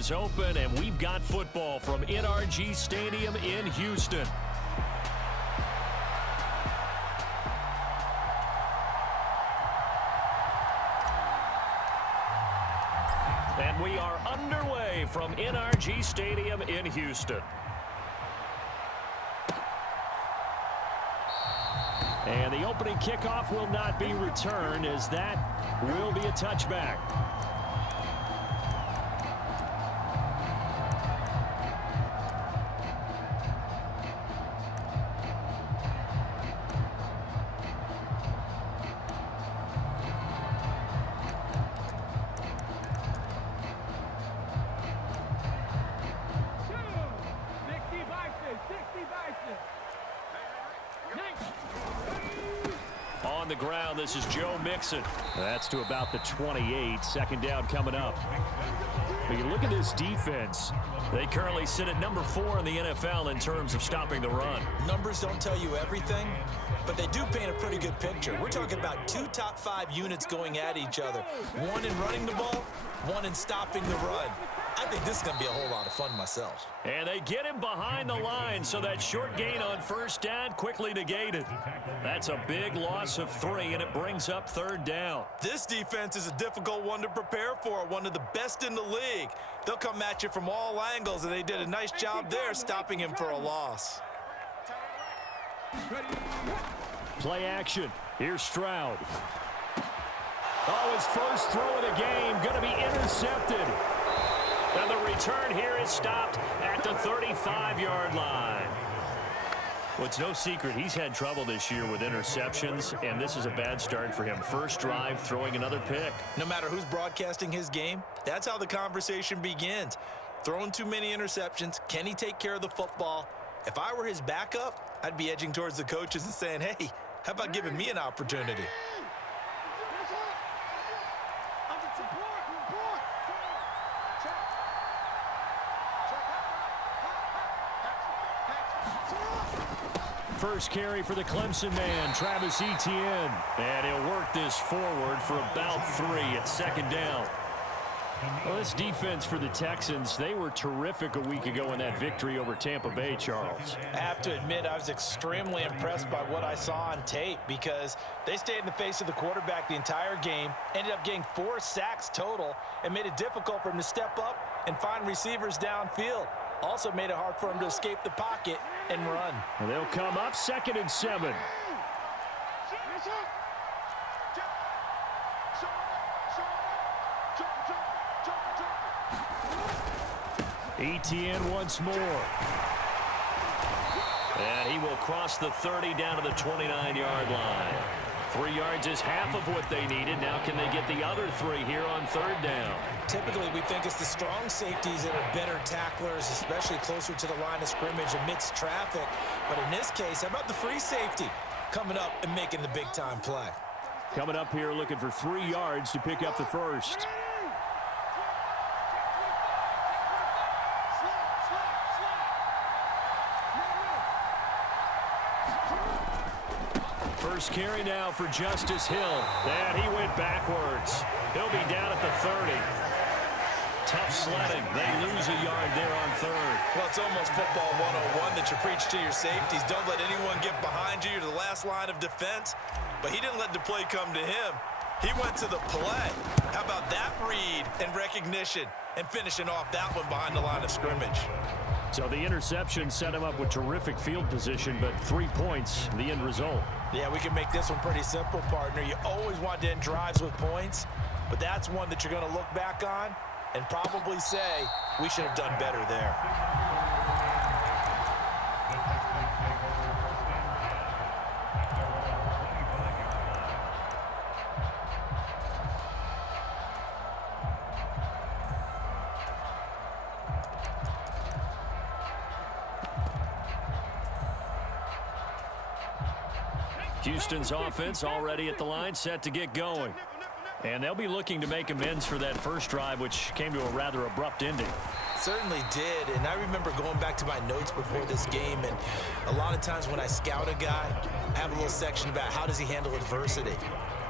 is open, and we've got football from NRG Stadium in Houston. And we are underway from NRG Stadium in Houston. And the opening kickoff will not be returned, as that will be a touchback. On the ground, this is Joe Mixon. That's to about the 28. Second down coming up. When you look at this defense, they currently sit at number 4 in the NFL in terms of stopping the run. Numbers don't tell you everything, but they do paint a pretty good picture. We're talking about 2 top 5 units going at each other. One in running the ball, one in stopping the run. I think this is going to be a whole lot of fun myself. And they get him behind the line, so that short gain on first down quickly negated. That's a big loss of 3, and it brings up third down. This defense is a difficult one to prepare for, one of the best in the league. They'll come at you from all angles, and they did a nice job there stopping him for a loss. Play action. Here's Stroud. Oh, his first throw of the game going to be intercepted. And the return here is stopped at the 35-yard line. Well, it's no secret he's had trouble this year with interceptions, and this is a bad start for him. First drive, throwing another pick. No matter who's broadcasting his game, that's how the conversation begins. Throwing too many interceptions, can he take care of the football? If I were his backup, I'd be edging towards the coaches and saying, hey, how about giving me an opportunity? First carry for the Clemson man, Travis Etienne. And he'll work this forward for about 3 at second down. Well, this defense for the Texans, they were terrific a week ago in that victory over Tampa Bay, Charles. I have to admit, I was extremely impressed by what I saw on tape because they stayed in the face of the quarterback the entire game, ended up getting 4 sacks total, and made it difficult for him to step up and find receivers downfield. Also made it hard for him to escape the pocket and run. Well, they'll come up 2nd and 7. Etienne once more. And he will cross the 30 down to the 29-yard line. 3 yards is half of what they needed. Now can they get the other 3 here on third down? Typically, we think it's the strong safeties that are better tacklers, especially closer to the line of scrimmage amidst traffic. But in this case, how about the free safety coming up and making the big-time play? Coming up here looking for 3 yards to pick up the first. First carry now for Justice Hill. And he went backwards. He'll be down at the 30. Tough sledding. They lose a yard there on third. Well, it's almost football 101 that you preach to your safeties. Don't let anyone get behind you. You're the last line of defense. But he didn't let the play come to him. He went to the play. How about that read and recognition and finishing off that one behind the line of scrimmage? So the interception set him up with terrific field position, but 3 points, the end result. Yeah, we can make this one pretty simple, partner. You always want to end drives with points, but that's one that you're going to look back on and probably say, we should have done better there. Houston's offense already at the line, set to get going. And they'll be looking to make amends for that first drive, which came to a rather abrupt ending. Certainly did, and I remember going back to my notes before this game, and a lot of times when I scout a guy, I have a little section about how does he handle adversity.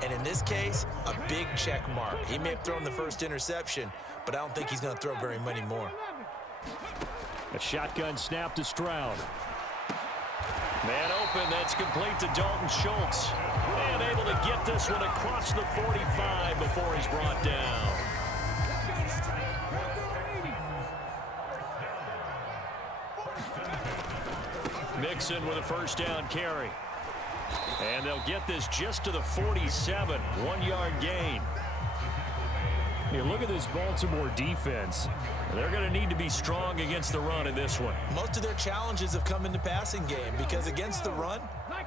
And in this case, a big check mark. He may have thrown the first interception, but I don't think he's going to throw very many more. A shotgun snap to Stroud. Man open, that's complete to Dalton Schultz. And able to get this one across the 45 before he's brought down. Mixon with a first down carry. And they'll get this just to the 47, 1-yard gain. You look at this Baltimore defense. They're going to need to be strong against the run in this one. Most of their challenges have come in the passing game because against the run,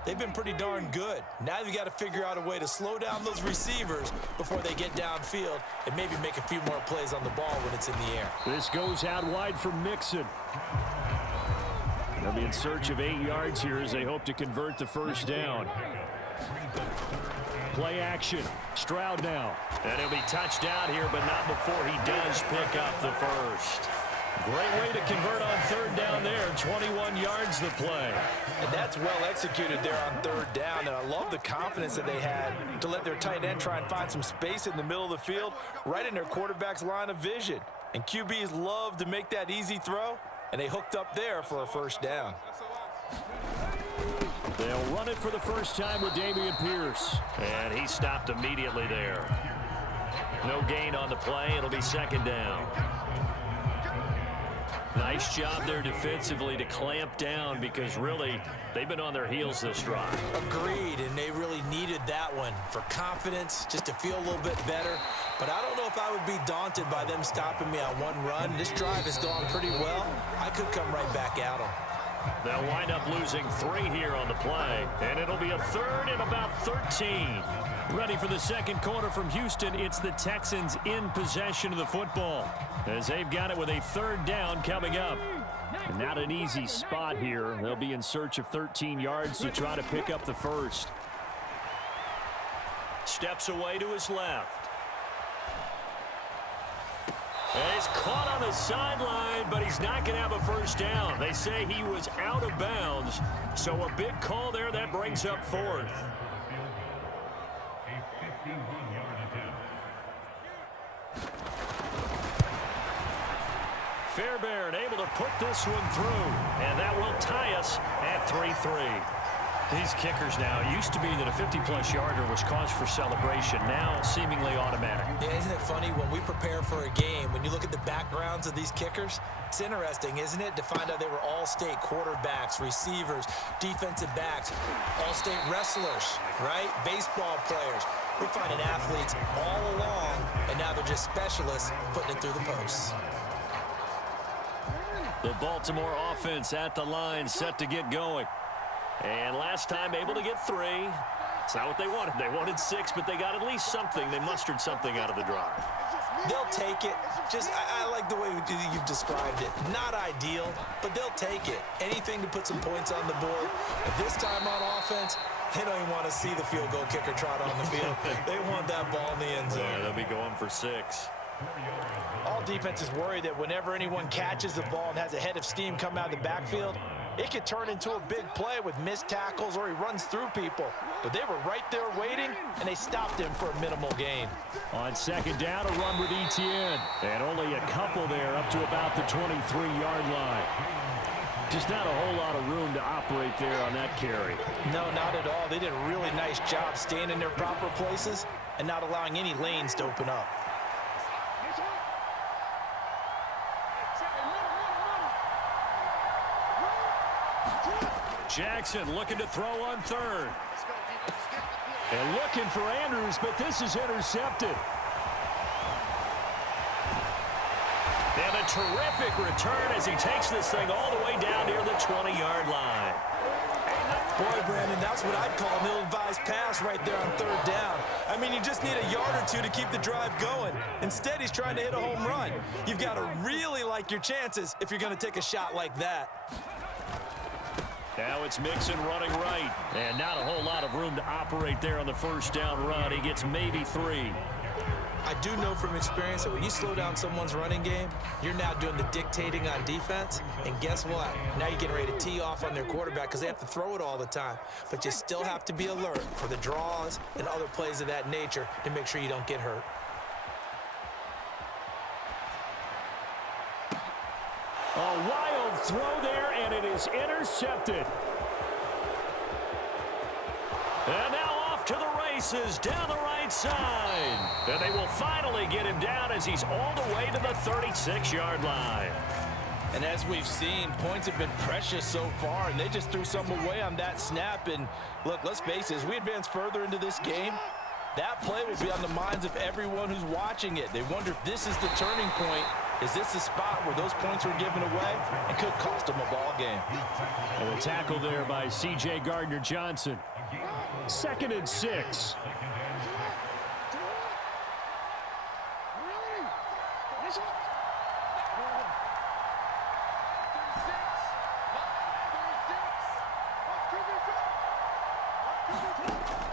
they've been pretty darn good. Now you've got to figure out a way to slow down those receivers before they get downfield and maybe make a few more plays on the ball when it's in the air. This goes out wide for Mixon. They'll be in search of 8 yards here as they hope to convert the first down. Play action. Stroud now. And he'll be touched out here, but not before he does pick up the first. Great way to convert on third down there. 21 yards the play. And that's well executed there on third down. And I love the confidence that they had to let their tight end try and find some space in the middle of the field, right in their quarterback's line of vision. And QBs love to make that easy throw, and they hooked up there for a first down. They'll run it for the first time with Dameon Pierce. And he stopped immediately there. No gain on the play. It'll be second down. Nice job there defensively to clamp down because really they've been on their heels this drive. Agreed, and they really needed that one for confidence, just to feel a little bit better. But I don't know if I would be daunted by them stopping me on one run. This drive has gone pretty well. I could come right back at them. They'll wind up losing 3 here on the play, and it'll be a third and about 13. Ready for the second quarter from Houston. It's the Texans in possession of the football as they've got it with a third down coming up. And not an easy spot here. They'll be in search of 13 yards to try to pick up the first. Steps away to his left. And he's caught on the sideline, but he's not going to have a first down. They say he was out of bounds, so a big call there that brings up fourth. Fairbairn able to put this one through, and that will tie us at 3-3. These kickers now, it used to be that a 50-plus yarder was cause for celebration. Now seemingly automatic. Yeah, isn't it funny when we prepare for a game, when you look at the backgrounds of these kickers, it's interesting, isn't it, to find out they were all-state quarterbacks, receivers, defensive backs, all-state wrestlers, right? Baseball players. We're finding athletes all along, and now they're just specialists putting it through the posts. The Baltimore offense at the line, set to get going. And last time able to get 3. It's not what they wanted. They wanted 6, but they got at least something. They mustered something out of the drive. They'll take it. I like the way you've described it. Not ideal, but they'll take it. Anything to put some points on the board. But this time on offense, they don't even want to see the field goal kicker trot on the field. They want that ball in the end zone. Yeah, they'll be going for 6. All defenses worry that whenever anyone catches the ball and has a head of steam come out of the backfield, it could turn into a big play with missed tackles or he runs through people. But they were right there waiting, and they stopped him for a minimal gain. On second down, a run with Etienne. And only a couple there up to about the 23-yard line. Just not a whole lot of room to operate there on that carry. No, not at all. They did a really nice job staying in their proper places and not allowing any lanes to open up. Jackson looking to throw on third. And looking for Andrews, but this is intercepted. And a terrific return as he takes this thing all the way down near the 20-yard line. Boy, Brandon, that's what I'd call an ill-advised pass right there on third down. I mean, you just need a yard or two to keep the drive going. Instead, he's trying to hit a home run. You've got to really like your chances if you're going to take a shot like that. Now it's Mixon running right. And not a whole lot of room to operate there on the first down run. He gets maybe 3. I do know from experience that when you slow down someone's running game, you're now doing the dictating on defense. And guess what? Now you're getting ready to tee off on their quarterback because they have to throw it all the time. But you still have to be alert for the draws and other plays of that nature to make sure you don't get hurt. A wild throw there, and it is intercepted. And now off to the races down the right side. And they will finally get him down as he's all the way to the 36-yard line. And as we've seen, points have been precious so far, and they just threw some away on that snap. And look, let's face it, as we advance further into this game, that play will be on the minds of everyone who's watching it. They wonder if this is the turning point. Is this the spot where those points were given away and could cost them a ball game? And a tackle there by C.J. Gardner-Johnson. 2nd and 6.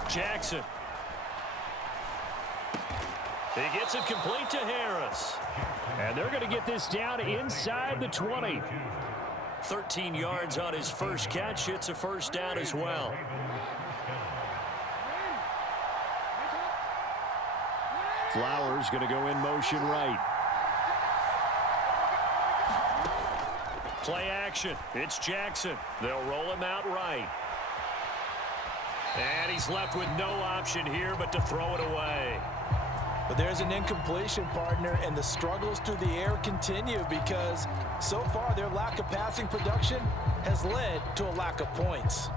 Jackson. He gets it complete to Harris. And they're going to get this down inside the 20. 13 yards on his first catch. It's a first down as well. Flowers going to go in motion right. Play action. It's Jackson. They'll roll him out right. And he's left with no option here but to throw it away. But there's an incompletion, partner, and the struggles through the air continue because so far their lack of passing production has led to a lack of points.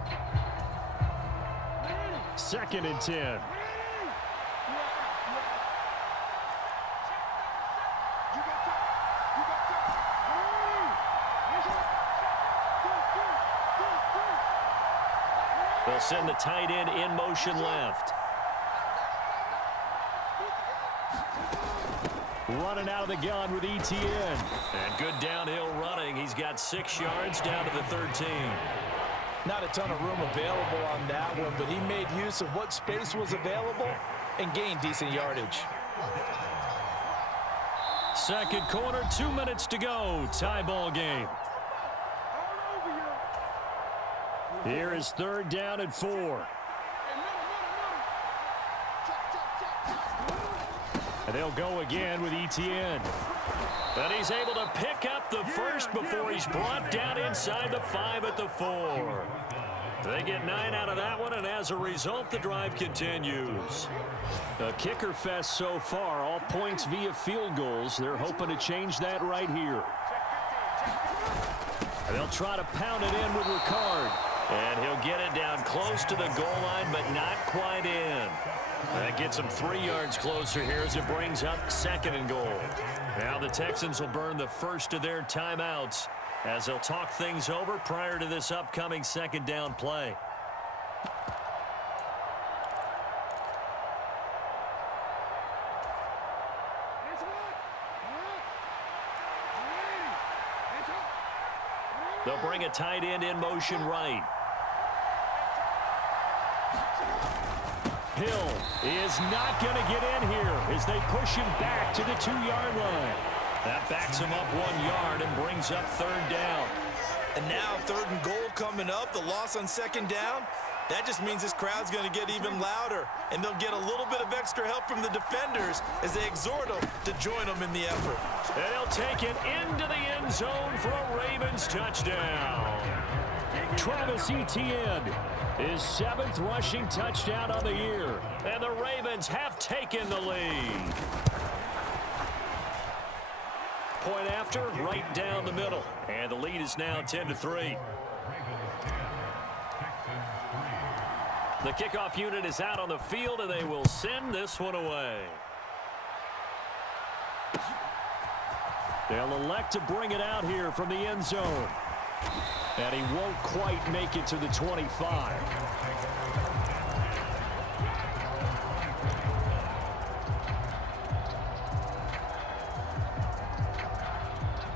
2nd and 10. They'll send the tight end in motion left. Running out of the gun with ETN. And good downhill running. He's got 6 yards down to the 13. Not a ton of room available on that one, but he made use of what space was available and gained decent yardage. Second quarter, 2 minutes to go. Tie ball game. Here is 3rd down and 4. And they'll go again with ETN. And he's able to pick up the first before he's brought down inside the 5 at the 4. They get 9 out of that one, and as a result, the drive continues. A kicker fest so far, all points via field goals. They're hoping to change that right here. And they'll try to pound it in with Ricard. And he'll get it down close to the goal line, but not quite in. That gets him 3 yards closer here as it brings up 2nd and goal. Now the Texans will burn the first of their timeouts as they'll talk things over prior to this upcoming 2nd down play. They'll bring a tight end in motion right. Hill is not going to get in here as they push him back to the 2-yard line. That backs him up 1 yard and brings up 3rd down. And now 3rd and goal coming up, the loss on 2nd down. That just means this crowd's going to get even louder, and they'll get a little bit of extra help from the defenders as they exhort them to join them in the effort. And they'll take it into the end zone for a Ravens touchdown. Travis Etienne, his 7th rushing touchdown on the year. And the Ravens have taken the lead. Point after, right down the middle. And the lead is now 10-3. The kickoff unit is out on the field, and they will send this one away. They'll elect to bring it out here from the end zone. And he won't quite make it to the 25.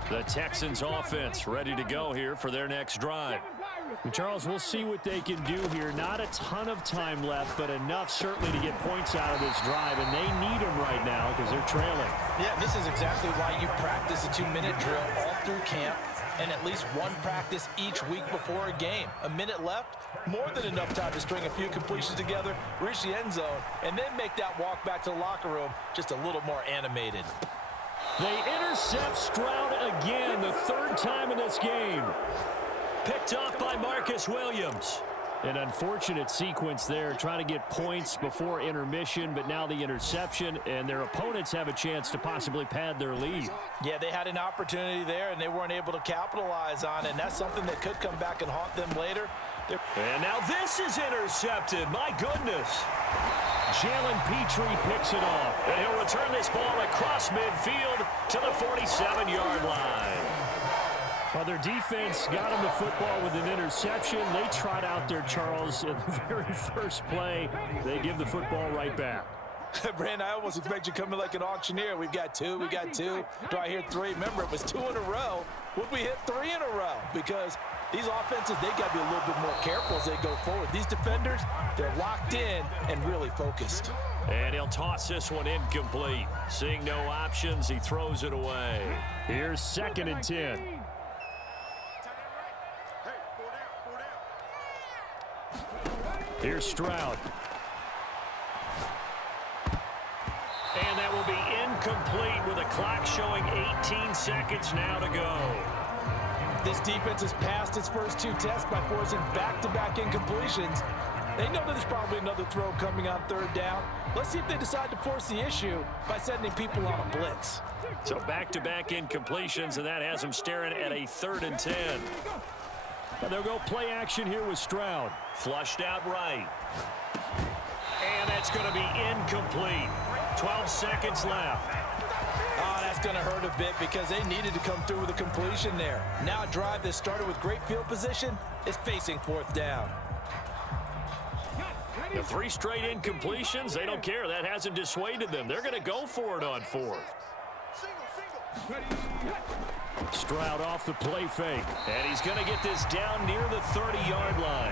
The Texans offense ready to go here for their next drive. And Charles, we'll see what they can do here. Not a ton of time left, but enough certainly to get points out of this drive, and they need them right now because they're trailing. Yeah, this is exactly why you practice a 2-minute drill all through camp and at least one practice each week before a game. A minute left, more than enough time to string a few completions together, reach the end zone, and then make that walk back to the locker room just a little more animated. They intercept Stroud again, the third time in this game. Picked off by Marcus Williams. An unfortunate sequence there, trying to get points before intermission, but now the interception, and their opponents have a chance to possibly pad their lead. Yeah, they had an opportunity there, and they weren't able to capitalize on it, and that's something that could come back and haunt them later. And now this is intercepted. My goodness. Jalen Petrie picks it off, and he'll return this ball across midfield to the 47-yard line. Well, their defense got him the football with an interception. They trot out there, Charles, in the very first play. They give the football right back. Brandon, I almost expect you to come in like an auctioneer. We've got two. Do I hear three? Remember, it was 2 in a row. Would we hit 3 in a row? Because these offenses, they got to be a little bit more careful as they go forward. These defenders, they're locked in and really focused. And he'll toss this one incomplete. Seeing no options, he throws it away. Here's 2nd and 10. Here's Stroud. And that will be incomplete with a clock showing 18 seconds now to go. This defense has passed its first 2 tests by forcing back-to-back incompletions. They know that there's probably another throw coming on 3rd down. Let's see if they decide to force the issue by sending people on a blitz. So back-to-back incompletions, and that has them staring at a 3rd and 10. And they'll go play action here with Stroud. Flushed out right. And that's going to be incomplete. 12 seconds left. Oh, that's going to hurt a bit because they needed to come through with a completion there. Now a drive that started with great field position is facing 4th down. The 3 straight incompletions, they don't care. That hasn't dissuaded them. They're going to go for it on 4th. Stroud off the play fake. And he's going to get this down near the 30-yard line.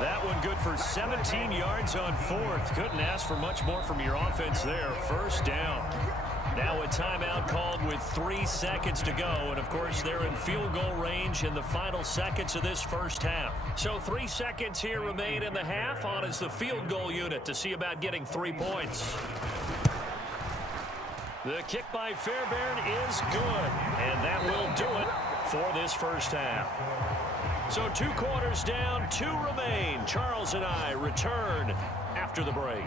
That one good for 17 yards on 4th. Couldn't ask for much more from your offense there. 1st down. Now a timeout called with 3 seconds to go. And, of course, they're in field goal range in the final seconds of this first half. So 3 seconds here remain in the half. On is the field goal unit to see about getting 3 points. The kick by Fairbairn is good. And that will do it for this first half. So 2 quarters down, 2 remain. Charles and I return after the break.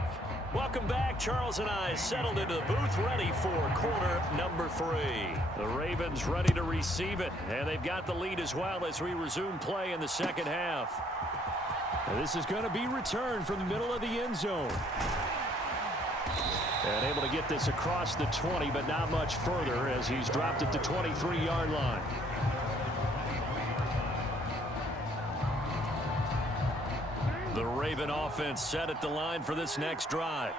Welcome back. Charles and I settled into the booth, ready for quarter number 3. The Ravens ready to receive it, and they've got the lead as well as we resume play in the second half. And this is going to be returned from the middle of the end zone. And able to get this across the 20, but not much further as he's dropped at the 23-yard line. The Raven offense set at the line for this next drive.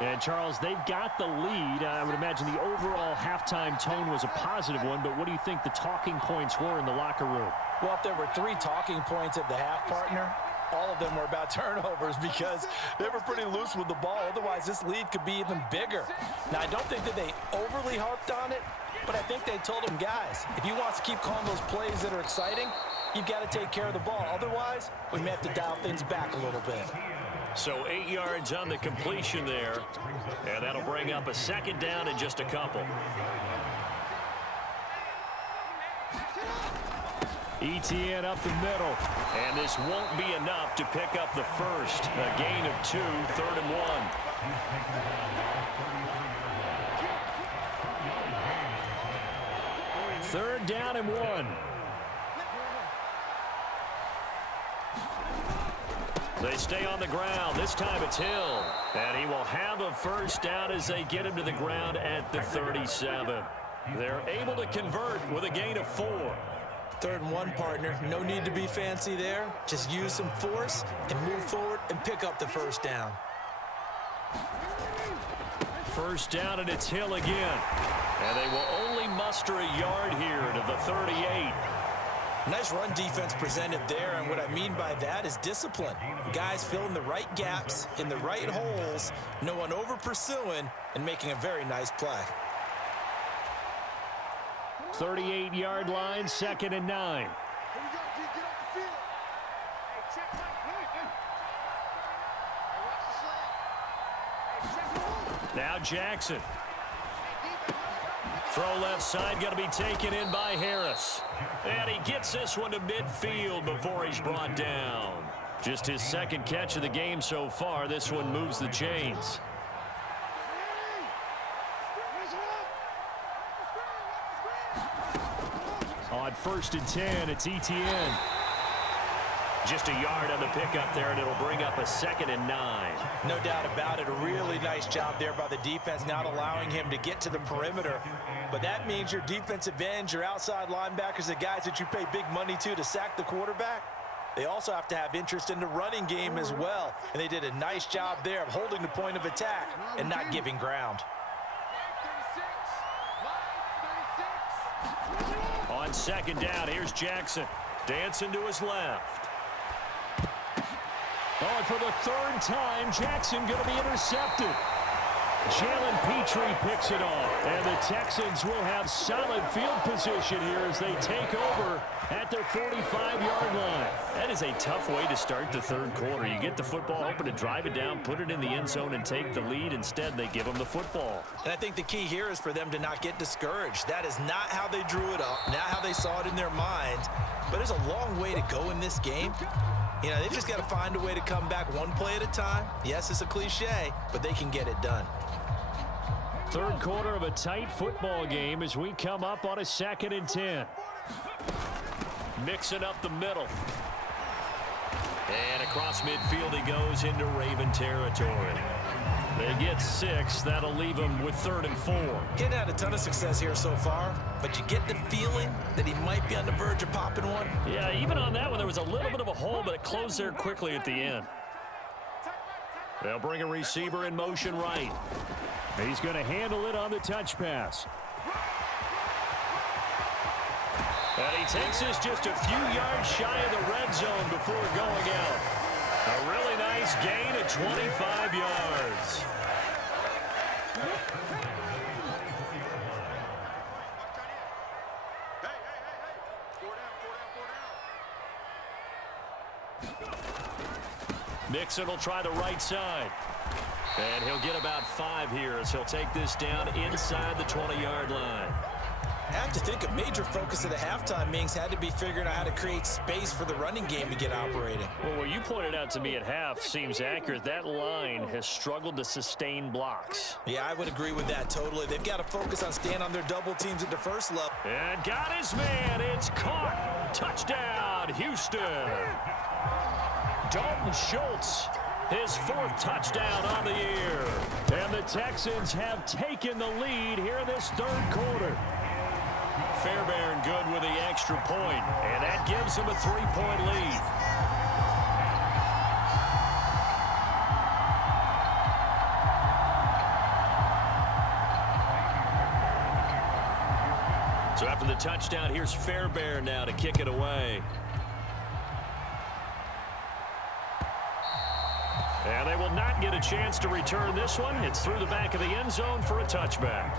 And, Charles, they've got the lead. I would imagine the overall halftime tone was a positive one, but what do you think the talking points were in the locker room? Well, if there were 3 talking points at the half, partner, all of them were about turnovers because they were pretty loose with the ball. Otherwise, this lead could be even bigger. Now, I don't think that they overly harped on it, but I think they told them, guys, if you want to keep calling those plays that are exciting, you've got to take care of the ball. Otherwise, we may have to dial things back a little bit. So 8 yards on the completion there, and that'll bring up a 2nd down in just a couple. ETN up the middle, and this won't be enough to pick up the first. A gain of 2, 3rd and 1. Third down and 1. They stay on the ground. This time it's Hill. And he will have a first down as they get him to the ground at the 37. They're able to convert with a gain of 4. 3rd and 1, partner. No need to be fancy there. Just use some force and move forward and pick up the first down. First down, and it's Hill again. And they will only muster a yard here to the 38. Nice run defense presented there, and what I mean by that is discipline. Guys filling the right gaps in the right holes, no one over pursuing, and making a very nice play. 38-yard line, 2nd and 9. Now Jackson. Throw left side, going to be taken in by Harris. And he gets this one to midfield before he's brought down. Just his second catch of the game so far. This one moves the chains. On 1st and 10, it's ETN. Just a yard on the pickup there, and it'll bring up a 2nd and 9. No doubt about it. A really nice job there by the defense, not allowing him to get to the perimeter. But that means your defensive ends, your outside linebackers, the guys that you pay big money to sack the quarterback, they also have to have interest in the running game as well. And they did a nice job there of holding the point of attack and not giving ground. On 2nd down, here's Jackson. Dancing to his left. Oh, and for the 3rd time, Jackson going to be intercepted. Jalen Petrie picks it off. And the Texans will have solid field position here as they take over at their 45-yard line. That is a tough way to start the 3rd quarter. You get the football, hoping to drive it down, put it in the end zone, and take the lead. Instead, they give them the football. And I think the key here is for them to not get discouraged. That is not how they drew it up, not how they saw it in their minds. But there's a long way to go in this game. You know, they've just got to find a way to come back one play at a time. Yes, it's a cliche, but they can get it done. 3rd quarter of a tight football game as we come up on a 2nd and 10. Mixing up the middle. And across midfield he goes into Raven territory. They get 6. That'll leave them with 3rd and 4. He hadn't had a ton of success here so far, but you get the feeling that he might be on the verge of popping one. Yeah, even on that one, there was a little bit of a hole, but it closed there quickly at the end. They'll bring a receiver in motion right. He's going to handle it on the touch pass. And he takes this just a few yards shy of the red zone before going out. A really nice gain of 25 yards. Mixon will try the right side. And he'll get about 5 here as he'll take this down inside the 20-yard line. I have to think a major focus of the halftime meetings had to be figuring out how to create space for the running game to get operating. Well, what you pointed out to me at half seems accurate. That line has struggled to sustain blocks. Yeah, I would agree with that totally. They've got to focus on staying on their double teams at the first level. And got his man. It's caught. Touchdown, Houston. Dalton Schultz, his 4th touchdown on the year. And the Texans have taken the lead here in this 3rd quarter. Fairbairn good with the extra point, and that gives them a 3-point lead. So after the touchdown, here's Fairbairn now to kick it away. And they will not get a chance to return this one. It's through the back of the end zone for a touchback.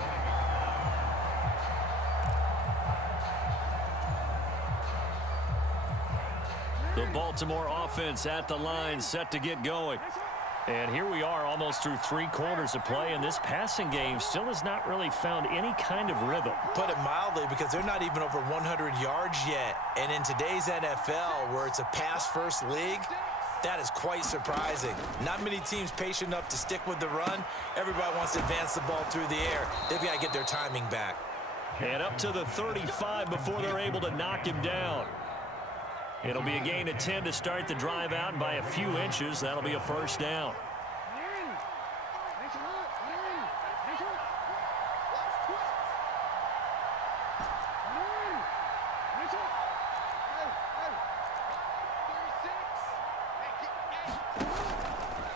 The Baltimore offense at the line, set to get going. And here we are almost through 3 quarters of play, and this passing game still has not really found any kind of rhythm. Put it mildly, because they're not even over 100 yards yet. And in today's NFL, where it's a pass-first league, that is quite surprising. Not many teams patient enough to stick with the run. Everybody wants to advance the ball through the air. They've got to get their timing back. And up to the 35 before they're able to knock him down. It'll be a gain of 10 to start the drive out, and by a few inches, that'll be a 1st down.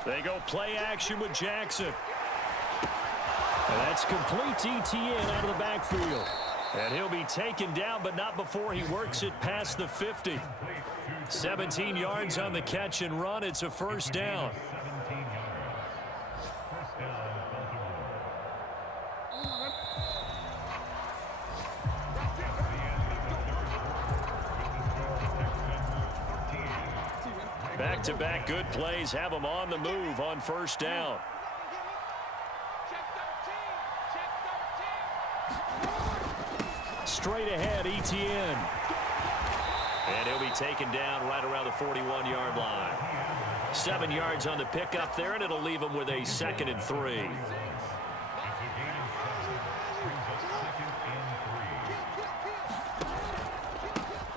They go play action with Jackson. And that's complete to ETN out of the backfield. And he'll be taken down, but not before he works it past the 50. 17 yards on the catch and run. It's a 1st down. Back-to-back good plays have them on the move on 1st down. straight ahead, ETN. And he'll be taken down right around the 41-yard line. 7 yards on the pickup there, and it'll leave him with a 2nd and 3.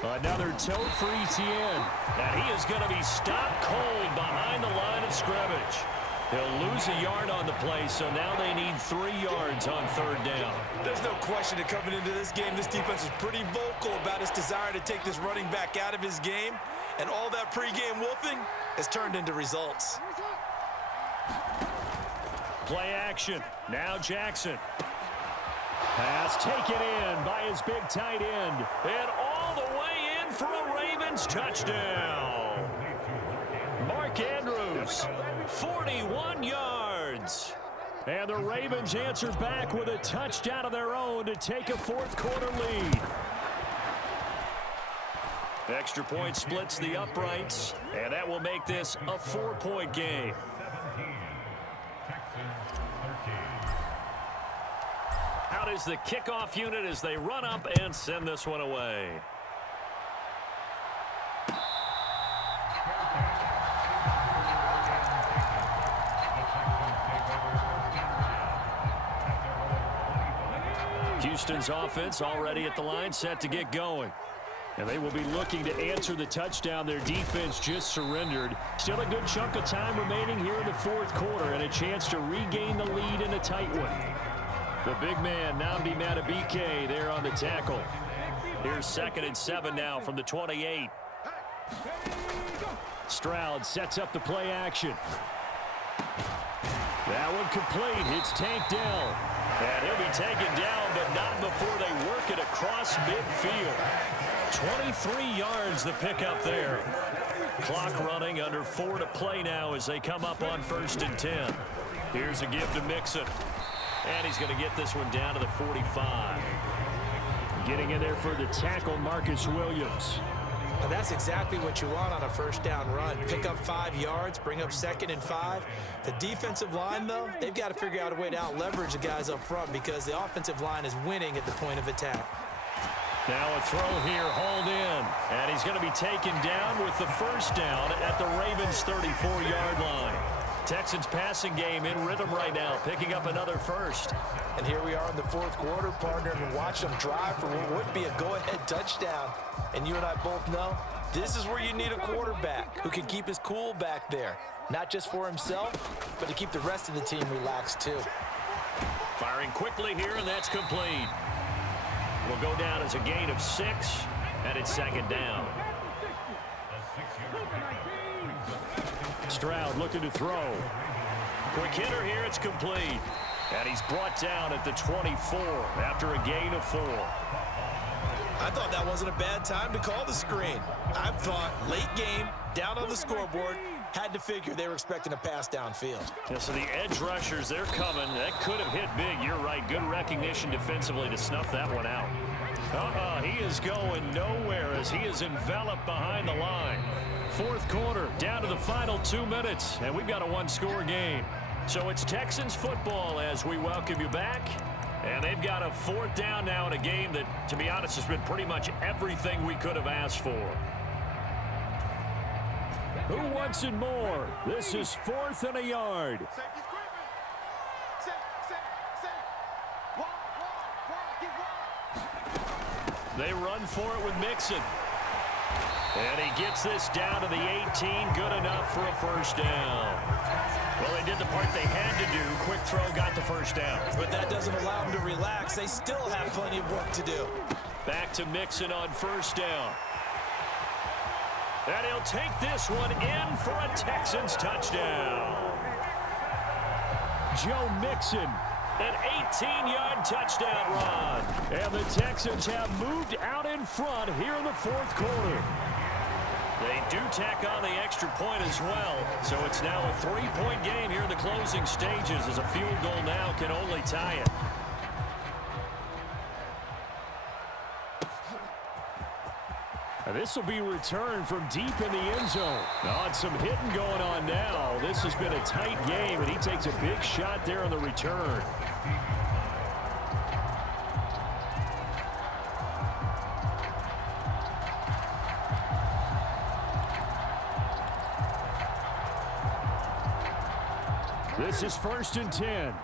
Another tote for ETN. And he is going to be stopped cold behind the line of scrimmage. He'll lose a yard on the play, so now they need 3 yards on 3rd down. There's no question that coming into this game, this defense is pretty vocal about its desire to take this running back out of his game. And all that pregame wolfing has turned into results. Play action. Now Jackson. Pass taken in by his big tight end. And all the way in for a Ravens touchdown. Mark Andrews, 41 yards. And the Ravens answer back with a touchdown of their own to take a 4th quarter lead. Extra point splits the uprights, and that will make this a 4-point game. Out is the kickoff unit as they run up and send this one away. Houston's offense already at the line, set to get going. And they will be looking to answer the touchdown their defense just surrendered. Still a good chunk of time remaining here in the 4th quarter and a chance to regain the lead in a tight one. The big man, Nnamdi Madubuike, there on the tackle. Here's 2nd and 7 now from the 28. Stroud sets up the play action. That one complete. It's Tank Dell. And he'll be taken down, but not before they work it across midfield. 23 yards the pickup there. Clock running, under 4 to play now as they come up on 1st and 10. Here's a give to Mixon. And he's going to get this one down to the 45. Getting in there for the tackle, Marcus Williams. Now that's exactly what you want on a 1st down run. Pick up 5 yards, bring up 2nd and 5. The defensive line, though, they've got to figure out a way to out-leverage the guys up front because the offensive line is winning at the point of attack. Now a throw here, hauled in. And he's going to be taken down with the 1st down at the Ravens' 34-yard line. Texans passing game in rhythm right now, picking up another 1st. And here we are in the 4th quarter, partner, and watch them drive for what would be a go-ahead touchdown. And you and I both know this is where you need a quarterback who can keep his cool back there. Not just for himself, but to keep the rest of the team relaxed too. Firing quickly here, and that's complete. Will go down as a gain of 6, and it's 2nd down. Stroud looking to throw. Quick hitter here, it's complete. And he's brought down at the 24 after a gain of 4. I thought that wasn't a bad time to call the screen. I thought late game, down on the scoreboard, had to figure they were expecting a pass downfield. Yeah, so the edge rushers, they're coming. That could have hit big. You're right. Good recognition defensively to snuff that one out. He is going nowhere as he is enveloped behind the line. 4th quarter, down to the final 2 minutes, and we've got a 1-score game. So it's Texans football as we welcome you back. And they've got a 4th down now in a game that, to be honest, has been pretty much everything we could have asked for. Who wants it more? This is 4th and a yard. They run for it with Mixon. And he gets this down to the 18. Good enough for a 1st down. Well, they did the part they had to do. Quick throw got the 1st down. But that doesn't allow them to relax. They still have plenty of work to do. Back to Mixon on 1st down. And he'll take this one in for a Texans touchdown. Joe Mixon, an 18-yard touchdown run. And the Texans have moved out in front here in the 4th quarter. They do tack on the extra point as well. So it's now a 3-point game here in the closing stages as a field goal now can only tie it. And this will be returned from deep in the end zone. On some hitting going on now. This has been a tight game, and he takes a big shot there on the return. This is 1st and 10.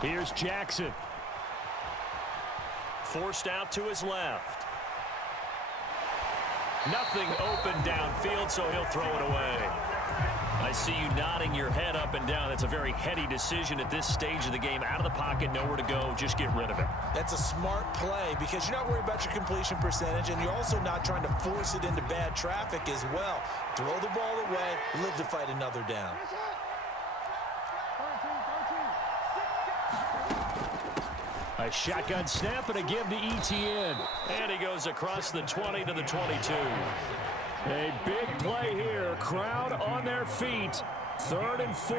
Here's Jackson. Forced out to his left. Nothing open downfield, so he'll throw it away. I see you nodding your head up and down. That's a very heady decision at this stage of the game. Out of the pocket, nowhere to go. Just get rid of it. That's a smart play because you're not worried about your completion percentage, and you're also not trying to force it into bad traffic as well. Throw the ball away, live to fight another down. A shotgun snap and a give to ETN. And he goes across the 20 to the 22. A big play here. Crowd on their feet. 3rd and 4.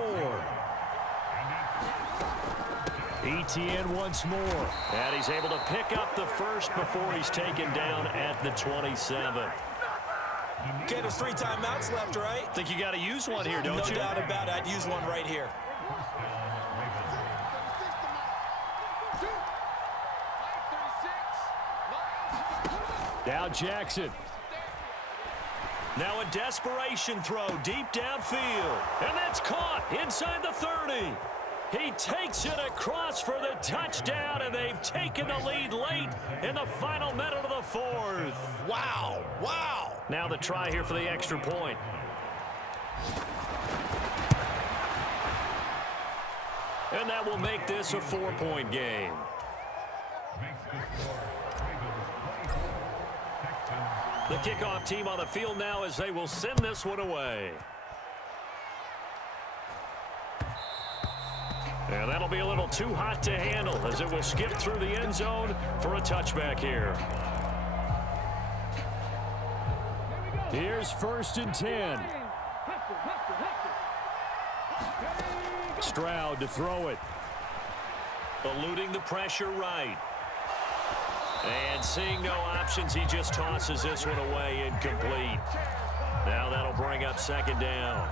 ETN once more. And he's able to pick up the first before he's taken down at the 27. Okay, there's 3 timeouts left, right? Think you got to use one here, don't you? No doubt about it. I'd use one right here. Now Jackson. Now a desperation throw deep downfield. And that's caught inside the 30. He takes it across for the touchdown, and they've taken the lead late in the final minute of the 4th. Wow, wow. Now the try here for the extra point. And that will make this a 4-point game. The kickoff team on the field now as they will send this one away. And that'll be a little too hot to handle as it will skip through the end zone for a touchback here. Here's 1st and 10. Stroud to throw it. Eluding the pressure right. And seeing no options, he just tosses this one away incomplete. Now that'll bring up 2nd down.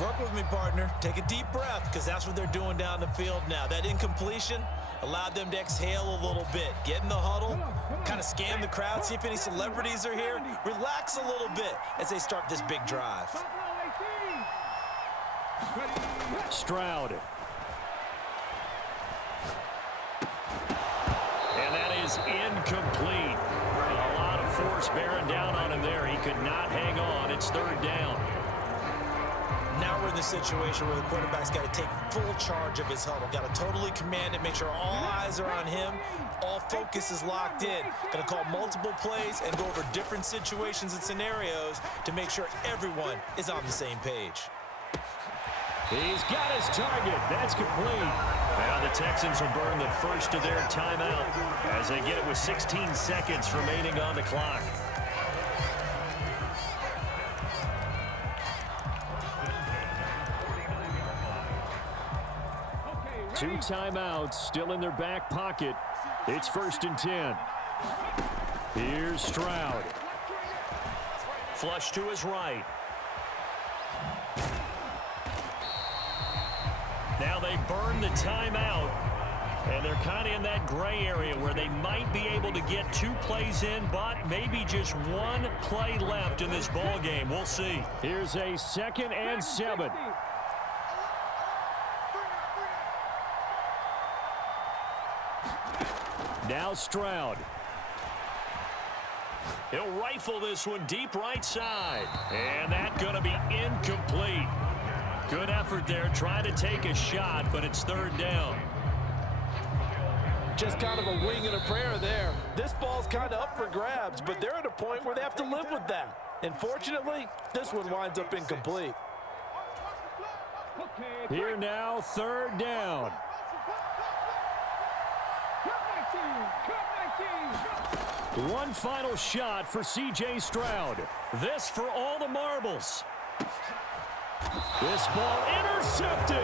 Work with me, partner. Take a deep breath because that's what they're doing down the field now. That incompletion allowed them to exhale a little bit. Get in the huddle, kind of scan the crowd, see if any celebrities are here. Relax a little bit as they start this big drive. Stroud. And that is incomplete. A lot of force bearing down on him there. He could not hang on. It's 3rd down. Now we're in the situation where the quarterback's got to take full charge of his huddle. Got to totally command it, make sure all eyes are on him. All focus is locked in. Going to call multiple plays and go over different situations and scenarios to make sure everyone is on the same page. He's got his target. That's complete. Now the Texans will burn the first of their timeout as they get it with 16 seconds remaining on the clock. Two timeouts still in their back pocket. It's 1st and 10. Here's Stroud. Flush to his right. Now they burn the timeout, and they're kind of in that gray area where they might be able to get 2 plays in, but maybe just 1 play left in this ball game. We'll see. Here's a 2nd and 7. Now Stroud. He'll rifle this one deep right side. And that's going to be incomplete. Good effort there, trying to take a shot, but it's 3rd down. Just kind of a wing and a prayer there. This ball's kind of up for grabs, but they're at a point where they have to live with that. And fortunately, this one winds up incomplete. Here now, 3rd down. One final shot for C.J. Stroud. This for all the marbles. This ball intercepted.